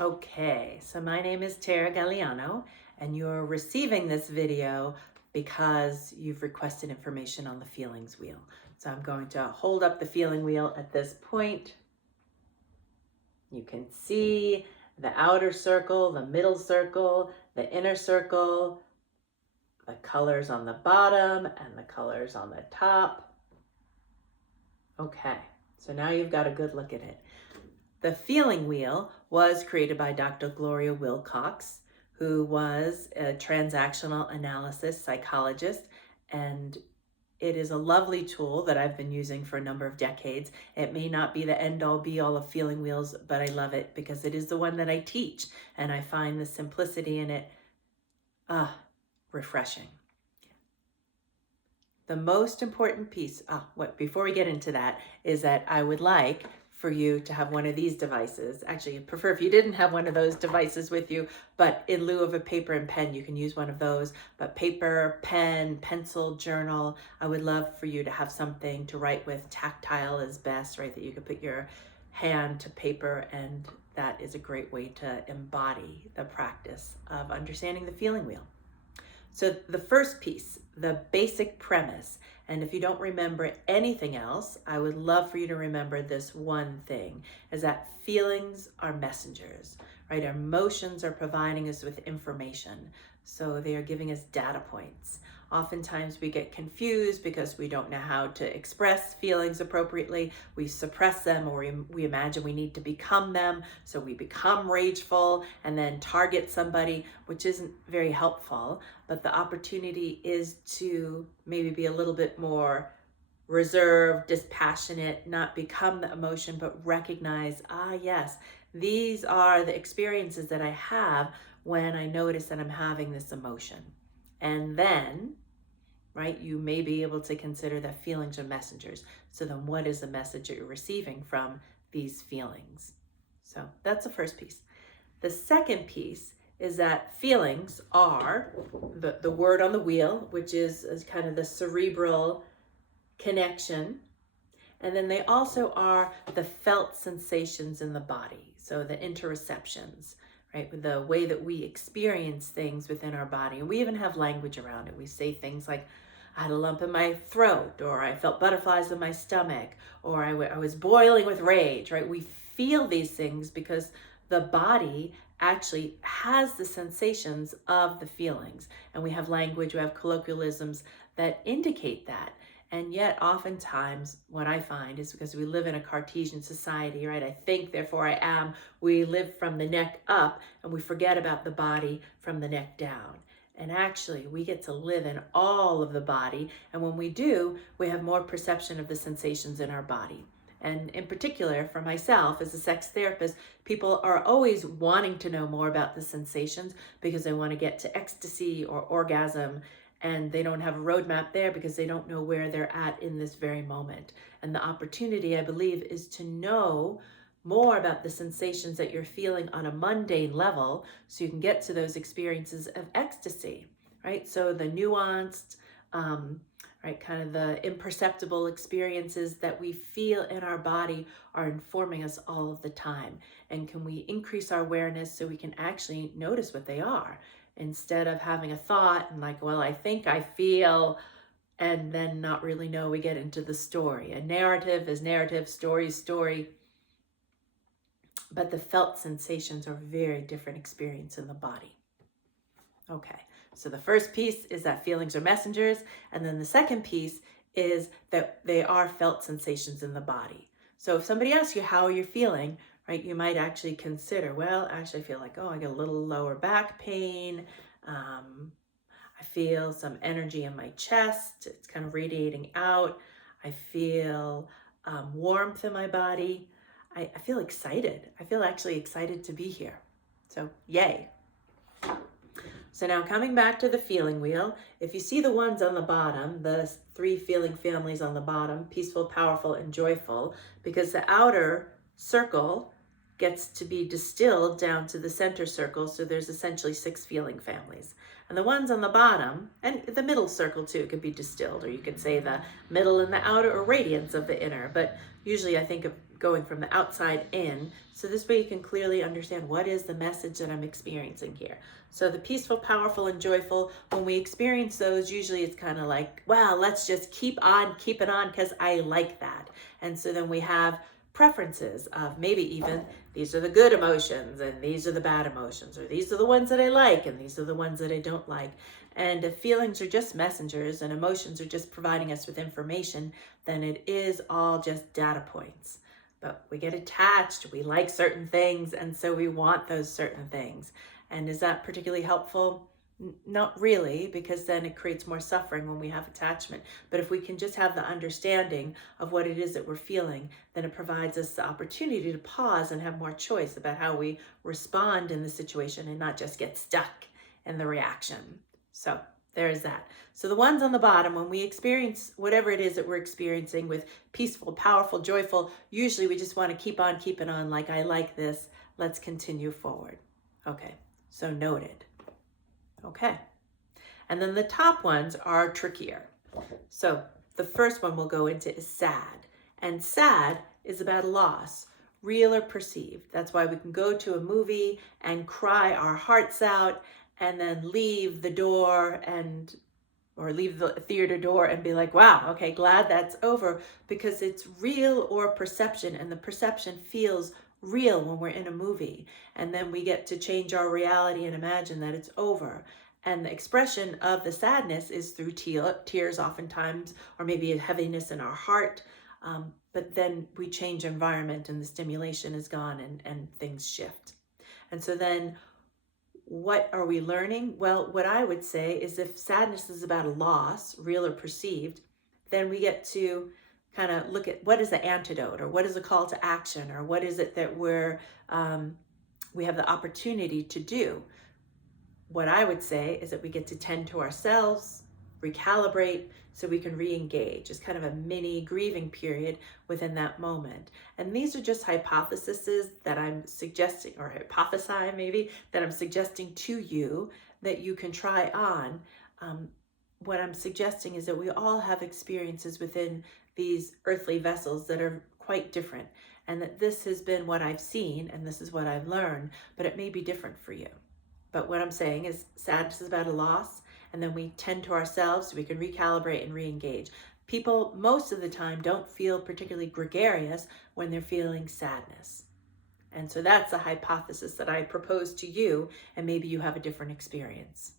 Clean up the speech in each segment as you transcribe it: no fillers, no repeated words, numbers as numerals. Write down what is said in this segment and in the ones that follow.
Okay, so my name is Tara Galliano, and you're receiving this video because you've requested information on the feelings wheel. So I'm going to hold up the feeling wheel at this point. You can see the outer circle, the middle circle, the inner circle, the colors on the bottom and the colors on the top. Okay, so now you've got a good look at it. The feeling wheel was created by Dr. Gloria Wilcox, who was a transactional analysis psychologist, and it is a lovely tool that I've been using for a number of decades. It may not be the end all be all of feeling wheels, but I love it because it is the one that I teach, and I find the simplicity in it refreshing. The most important piece, before we get into that, is that I would like for you to have one of these devices. Actually, I'd prefer if you didn't have one of those devices with you, but in lieu of a paper and pen, you can use one of those. But paper, pen, pencil, journal, I would love for you to have something to write with. Tactile is best, right? That you could put your hand to paper, and that is a great way to embody the practice of understanding the feeling wheel. So the first piece, the basic premise, and if you don't remember anything else, I would love for you to remember this one thing, is that feelings are messengers, right? Our emotions are providing us with information. So they are giving us data points. Oftentimes we get confused because we don't know how to express feelings appropriately. We suppress them, or we imagine we need to become them. So we become rageful and then target somebody, which isn't very helpful. But the opportunity is to maybe be a little bit more reserved, dispassionate, not become the emotion, but recognize, yes, these are the experiences that I have when I notice that I'm having this emotion. And then, right, you may be able to consider that feelings are messengers. So then what is the message that you're receiving from these feelings? So that's the first piece. The second piece is that feelings are the word on the wheel, which is kind of the cerebral connection. And then they also are the felt sensations in the body. So the interoceptions, right? The way that we experience things within our body. And we even have language around it. We say things like, I had a lump in my throat, or I felt butterflies in my stomach, or I was boiling with rage, right? We feel these things because the body actually has the sensations of the feelings. And we have language, we have colloquialisms that indicate that. And yet oftentimes what I find is because we live in a Cartesian society, right? I think, therefore I am. We live from the neck up and we forget about the body from the neck down. And actually we get to live in all of the body. And when we do, we have more perception of the sensations in our body. And in particular, for myself as a sex therapist, people are always wanting to know more about the sensations because they want to get to ecstasy or orgasm, and they don't have a roadmap there because they don't know where they're at in this very moment. And the opportunity, I believe, is to know more about the sensations that you're feeling on a mundane level so you can get to those experiences of ecstasy, right? So the nuanced, right, kind of the imperceptible experiences that we feel in our body are informing us all of the time. And can we increase our awareness so we can actually notice what they are, instead of having a thought and like, well, I think I feel, and then not really know. We get into the story. A narrative is narrative, story is story. But the felt sensations are very different experience in the body. Okay, so the first piece is that feelings are messengers. And then the second piece is that they are felt sensations in the body. So if somebody asks you, how are you feeling, right, you might actually consider, well, actually I feel like, I get a little lower back pain. I feel some energy in my chest. It's kind of radiating out. I feel warmth in my body. I feel excited. I feel actually excited to be here. So yay. So now coming back to the feeling wheel, if you see the ones on the bottom, the 3 feeling families on the bottom, peaceful, powerful, and joyful, because the outer circle gets to be distilled down to the center circle, so there's essentially 6 feeling families. And the ones on the bottom, and the middle circle too, could be distilled, or you could say the middle and the outer, or radiance of the inner, but usually I think of going from the outside in. So this way you can clearly understand what is the message that I'm experiencing here. So the peaceful, powerful, and joyful, when we experience those, usually it's kind of like, well, let's just keep on keeping on because I like that. And so then we have preferences of maybe even these are the good emotions and these are the bad emotions, or these are the ones that I like and these are the ones that I don't like. And if feelings are just messengers and emotions are just providing us with information, then it is all just data points. But we get attached, we like certain things, and so we want those certain things. And is that particularly helpful? Not really, because then it creates more suffering when we have attachment. But if we can just have the understanding of what it is that we're feeling, then it provides us the opportunity to pause and have more choice about how we respond in the situation and not just get stuck in the reaction. So there's that. So the ones on the bottom, when we experience whatever it is that we're experiencing with peaceful, powerful, joyful, usually we just want to keep on keeping on, like, I like this, let's continue forward. Okay, so noted. Okay, and then the top ones are trickier. So the first one we'll go into is sad. And sad is about a loss, real or perceived. That's why we can go to a movie and cry our hearts out and then leave the door or leave the theater door and be like, wow, okay, glad that's over, because it's real or perception, and the perception feels real when we're in a movie. And then we get to change our reality and imagine that it's over. And the expression of the sadness is through tears oftentimes, or maybe a heaviness in our heart. But then we change environment and the stimulation is gone and things shift. And so then what are we learning? Well, what I would say is if sadness is about a loss, real or perceived, then we get to kind of look at what is the antidote, or what is a call to action, or what is it that we have the opportunity to do. What I would say is that we get to tend to ourselves, recalibrate, so we can re-engage. It's kind of a mini grieving period within that moment. And these are just hypotheses that I'm suggesting, or hypothesi maybe, that I'm suggesting to you that you can try on. What I'm suggesting is that we all have experiences within these earthly vessels that are quite different, and that this has been what I've seen and this is what I've learned, but it may be different for you. But what I'm saying is sadness is about a loss, and then we tend to ourselves so we can recalibrate and re-engage. People most of the time don't feel particularly gregarious when they're feeling sadness. And so that's a hypothesis that I propose to you, and maybe you have a different experience.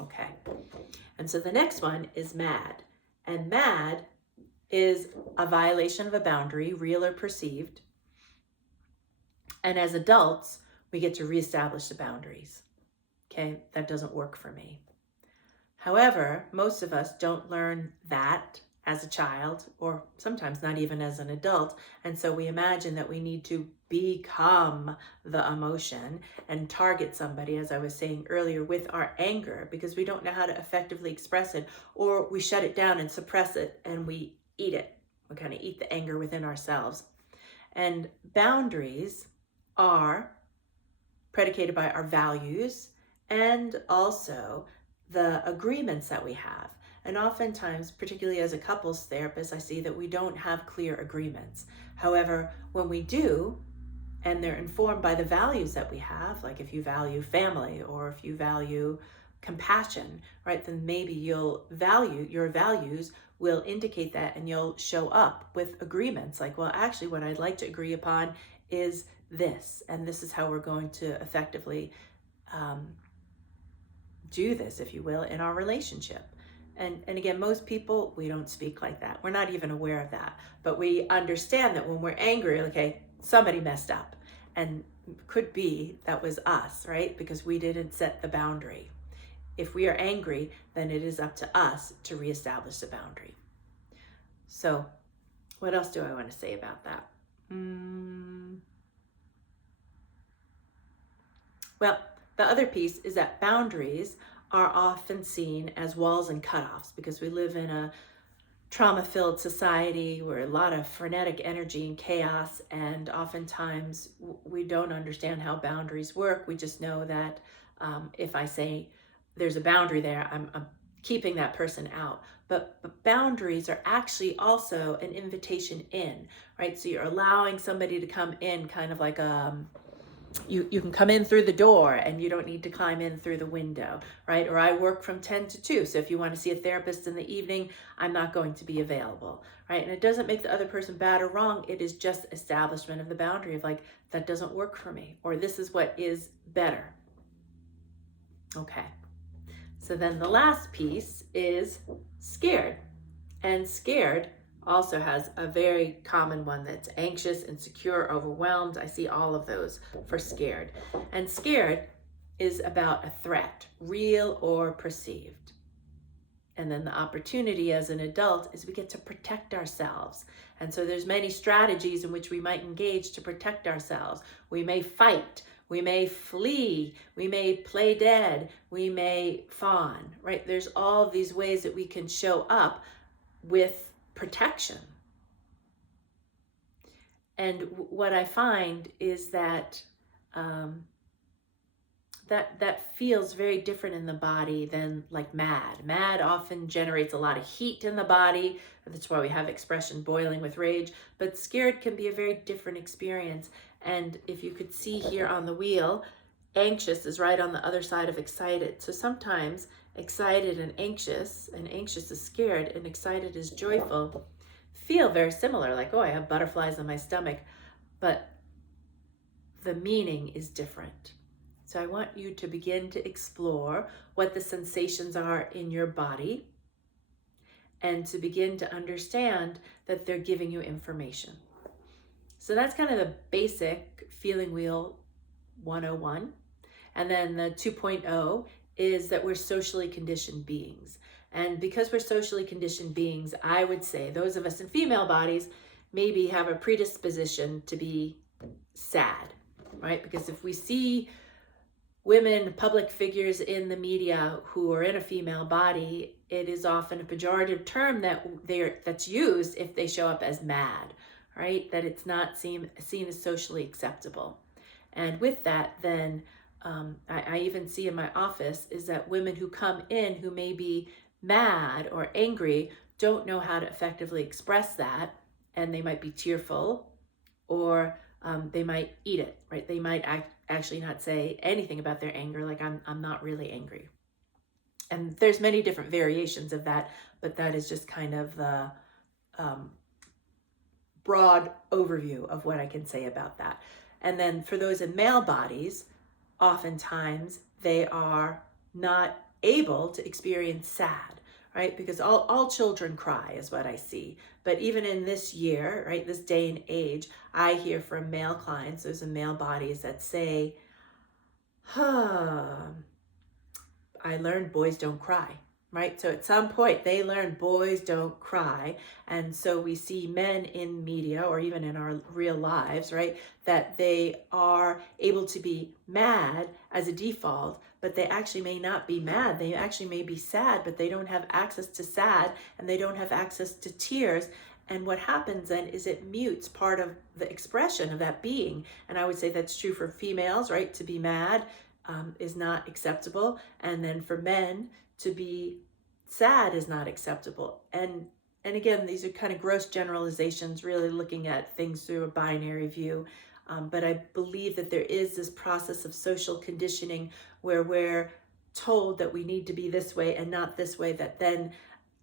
Okay, and so the next one is mad. And mad is a violation of a boundary, real or perceived. And as adults, we get to reestablish the boundaries. Okay, that doesn't work for me. However, most of us don't learn that as a child, or sometimes not even as an adult. And so we imagine that we need to become the emotion and target somebody, as I was saying earlier, with our anger, because we don't know how to effectively express it, or we shut it down and suppress it and we eat it. We kind of eat the anger within ourselves. And boundaries are predicated by our values and also the agreements that we have. And oftentimes, particularly as a couples therapist, I see that we don't have clear agreements. However, when we do, and they're informed by the values that we have, like if you value family or if you value compassion, right, then maybe your values will indicate that, and you'll show up with agreements like, well, actually what I'd like to agree upon is this, and this is how we're going to effectively do this, if you will, in our relationship. And again, most people, we don't speak like that. We're not even aware of that. But we understand that when we're angry, okay, somebody messed up. And could be that was us, right? Because we didn't set the boundary. If we are angry, then it is up to us to reestablish the boundary. So what else do I want to say about that? Well, the other piece is that boundaries are often seen as walls and cutoffs, because we live in a trauma-filled society where a lot of frenetic energy and chaos, and oftentimes we don't understand how boundaries work. We just know that if I say there's a boundary there, I'm keeping that person out. but boundaries are actually also an invitation in, right? So you're allowing somebody to come in kind of like you can come in through the door and you don't need to climb in through the window, right? Or I work from 10 to 2. So if you want to see a therapist in the evening, I'm not going to be available, right? And it doesn't make the other person bad or wrong. It is just establishment of the boundary of like, that doesn't work for me, or this is what is better. Okay. So then the last piece is scared. And scared also has a very common one that's anxious, insecure, overwhelmed. I see all of those for scared. And scared is about a threat, real or perceived. And then the opportunity as an adult is we get to protect ourselves. And so there's many strategies in which we might engage to protect ourselves. We may fight, we may flee, we may play dead, we may fawn, right? There's all these ways that we can show up with protection. And what I find is that that feels very different in the body than like mad. Mad often generates a lot of heat in the body. That's why we have expression boiling with rage. But scared can be a very different experience. And if you could see here on the wheel, anxious is right on the other side of excited. So sometimes excited and anxious is scared, and excited is joyful, feel very similar, like, oh, I have butterflies in my stomach, but the meaning is different. So I want you to begin to explore what the sensations are in your body and to begin to understand that they're giving you information. So that's kind of the basic feeling wheel 101. And then the 2.0 is that we're socially conditioned beings. And because we're socially conditioned beings, I would say those of us in female bodies maybe have a predisposition to be sad, right? Because if we see women, public figures in the media who are in a female body, it is often a pejorative term that's used if they show up as mad, right? That it's not seen as socially acceptable. And with that, then I even see in my office is that women who come in who may be mad or angry don't know how to effectively express that, and they might be tearful, or they might eat it, right? They might actually not say anything about their anger, like I'm not really angry. And there's many different variations of that, but that is just kind of the broad overview of what I can say about that. And then for those in male bodies, oftentimes they are not able to experience sad, right? Because all children cry is what I see. But even in this year, right, this day and age, I hear from male clients, those in male bodies, that say, I learned boys don't cry, right? So at some point they learn boys don't cry. And so we see men in media or even in our real lives, right, that they are able to be mad as a default, but they actually may not be mad. They actually may be sad, but they don't have access to sad and they don't have access to tears. And what happens then is it mutes part of the expression of that being. And I would say that's true for females, right? To be mad is not acceptable. And then for men to be sad is not acceptable. And again, these are kind of gross generalizations, really looking at things through a binary view. But I believe that there is this process of social conditioning where we're told that we need to be this way and not this way, that then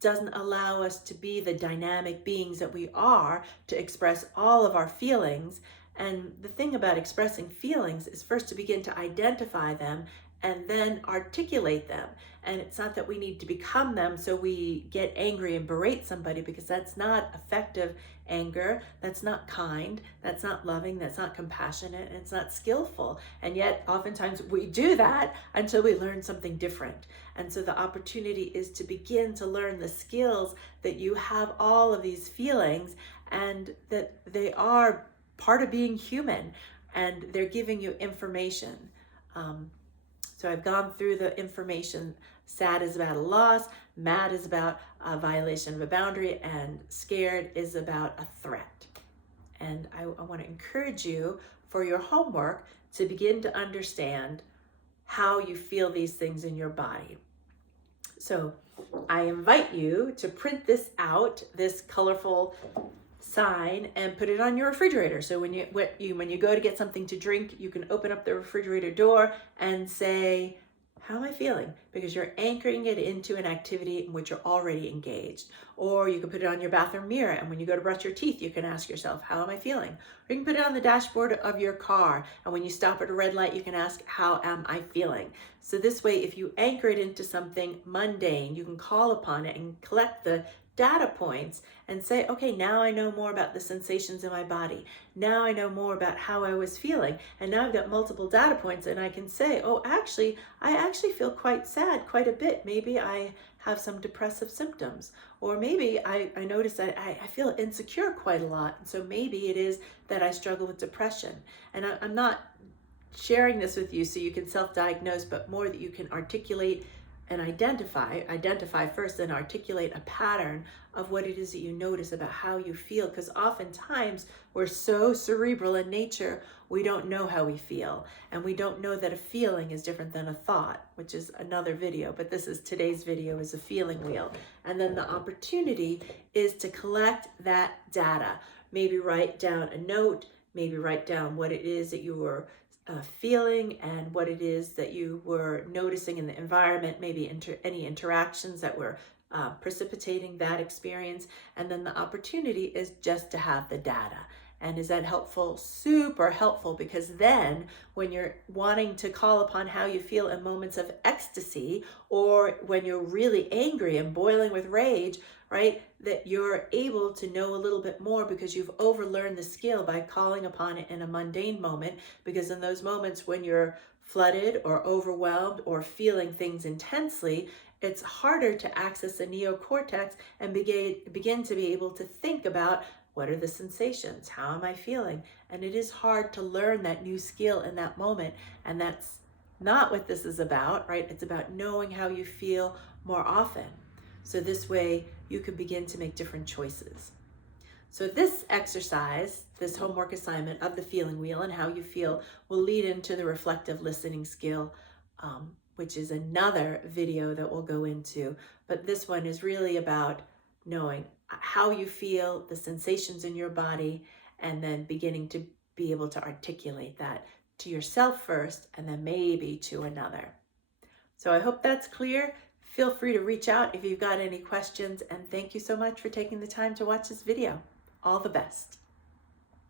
doesn't allow us to be the dynamic beings that we are, to express all of our feelings. And the thing about expressing feelings is first to begin to identify them and then articulate them. And it's not that we need to become them so we get angry and berate somebody, because that's not effective anger, that's not kind, that's not loving, that's not compassionate, and it's not skillful. And yet oftentimes we do that until we learn something different. And so the opportunity is to begin to learn the skills that you have all of these feelings and that they are part of being human and they're giving you information. So I've gone through the information. Sad is about a loss, mad is about a violation of a boundary, and scared is about a threat. And I want to encourage you for your homework to begin to understand how you feel these things in your body. So I invite you to print this out, this colorful sign, and put it on your refrigerator. So when you go to get something to drink, you can open up the refrigerator door and say, how am I feeling? Because you're anchoring it into an activity in which you're already engaged. Or you can put it on your bathroom mirror, and when you go to brush your teeth, you can ask yourself, how am I feeling? Or you can put it on the dashboard of your car, and when you stop at a red light, you can ask, how am I feeling? So this way, if you anchor it into something mundane, you can call upon it and collect the data points and say, okay, now I know more about the sensations in my body. Now I know more about how I was feeling. And now I've got multiple data points, and I can say, oh, actually, I actually feel quite sad quite a bit. Maybe I have some depressive symptoms. Or maybe I notice that I feel insecure quite a lot. And so maybe it is that I struggle with depression. And I'm not sharing this with you so you can self-diagnose, but more that you can articulate and identify first and articulate a pattern of what it is that you notice about how you feel. Because oftentimes we're so cerebral in nature, we don't know how we feel. And we don't know that a feeling is different than a thought, which is another video. But today's video is a feeling wheel. And then the opportunity is to collect that data. Maybe write down a note, maybe write down what it is that you were feeling and what it is that you were noticing in the environment, maybe any interactions that were precipitating that experience. And then the opportunity is just to have the data. And is that helpful? Super helpful, because then when you're wanting to call upon how you feel in moments of ecstasy, or when you're really angry and boiling with rage, right, that you're able to know a little bit more because you've overlearned the skill by calling upon it in a mundane moment. Because in those moments when you're flooded or overwhelmed or feeling things intensely, it's harder to access the neocortex and begin to be able to think about, what are the sensations? How am I feeling? And it is hard to learn that new skill in that moment. And that's not what this is about, right? It's about knowing how you feel more often. So this way you can begin to make different choices. So this exercise, this homework assignment of the feeling wheel and how you feel, will lead into the reflective listening skill, which is another video that we'll go into. But this one is really about knowing how you feel, the sensations in your body, and then beginning to be able to articulate that to yourself first, and then maybe to another. So I hope that's clear. Feel free to reach out if you've got any questions, and thank you so much for taking the time to watch this video. All the best.